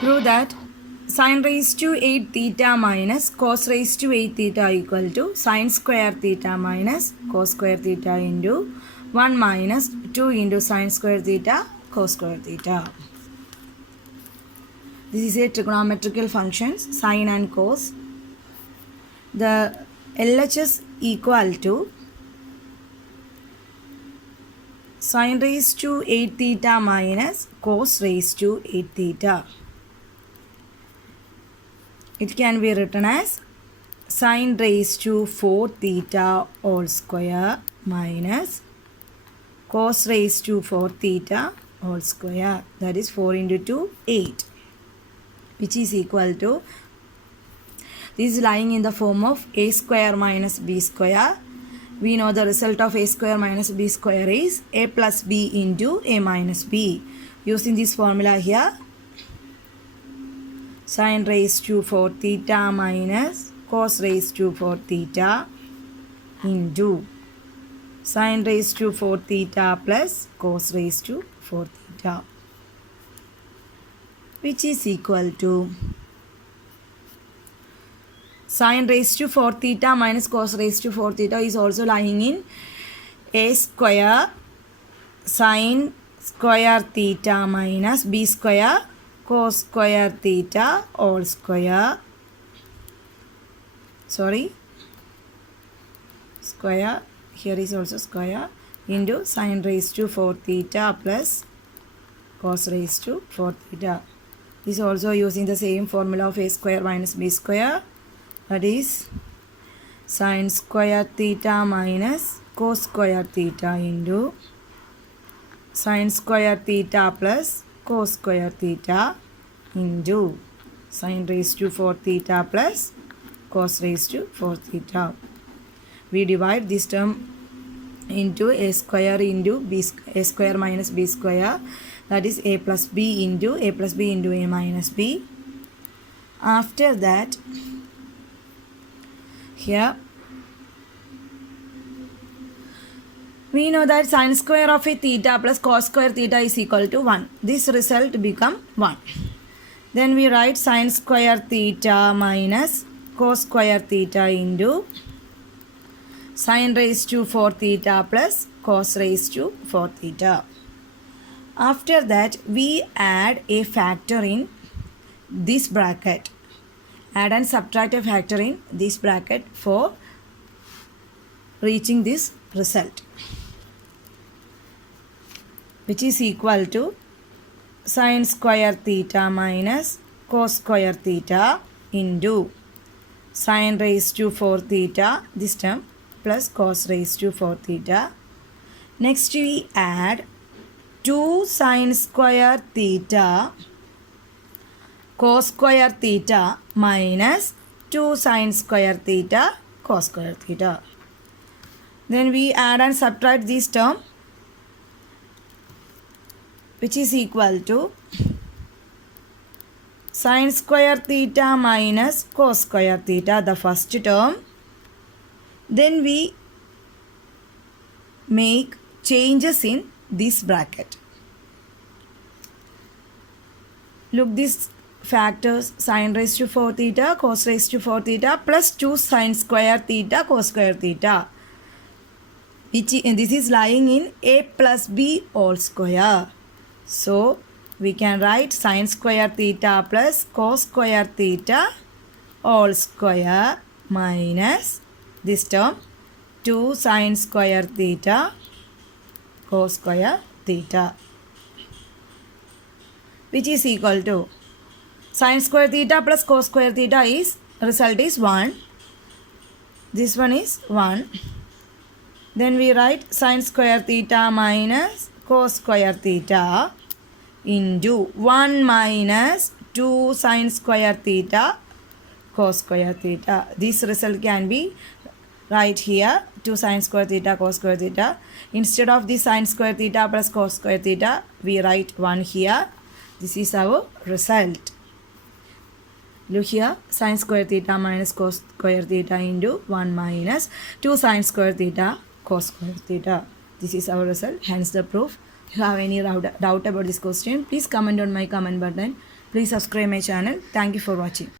Prove that sin raised to 8 theta minus cos raised to 8 theta equal to sin square theta minus cos square theta into 1 minus 2 into sin square theta cos square theta. This is a trigonometrical functions sin and cos. The LHS equal to sin raised to 8 theta minus cos raised to 8 theta. It can be written as sin raised to 4 theta all square minus cos raised to 4 theta all square. That is 4 into 2, 8. Which is equal to, this is lying in the form of a square minus b square. We know the result of a square minus b square is a plus b into a minus b. Using this formula here, sin raised to 4 theta minus cos raised to 4 theta into sin raised to 4 theta plus cos raised to 4 theta, which is equal to sin raised to 4 theta minus cos raised to 4 theta is also lying in a square sin square theta minus b square cos square theta all square, square, here is also square, into sin raised to 4 theta plus cos raised to 4 theta. This is also using the same formula of a square minus b square, that is sin square theta minus cos square theta into sin square theta plus cos square theta into sin raised to 4 theta plus cos raised to 4 theta. We divide this term into a square into a square minus b square, that is a plus b into a minus b. After that, here we know that sin square of a theta plus cos square theta is equal to 1. This result become 1. Then we write sin square theta minus cos square theta into sin raised to 4 theta plus cos raised to 4 theta. After that, we add a factor in this bracket. Add and subtract a factor in this bracket for reaching this result, which is equal to sin square theta minus cos square theta into sin raised to 4 theta, this term, plus cos raised to 4 theta. Next we add 2 sin square theta cos square theta minus 2 sin square theta cos square theta. Then we add and subtract this term, which is equal to sin square theta minus cos square theta, the first term. Then we make changes in this bracket. Look, these factors, sin raised to 4 theta, cos raised to 4 theta plus 2 sin square theta cos square theta, which this is lying in a plus b all square. So we can write sin square theta plus cos square theta all square minus this term 2 sin square theta cos square theta, which is equal to sin square theta plus cos square theta is, result is 1. This one is 1. Then we write sin square theta minus cos square theta into 1 minus 2 sin square theta cos square theta. This result can be right here, 2 sin square theta cos square theta. Instead of the sin square theta plus cos square theta, we write 1 here. This is our result. Look here, sin square theta minus cos square theta into 1 minus 2 sin square theta cos square theta. This is our result, hence the proof. If you have any doubt about this question, please comment on my comment button. Please subscribe my channel. Thank you for watching.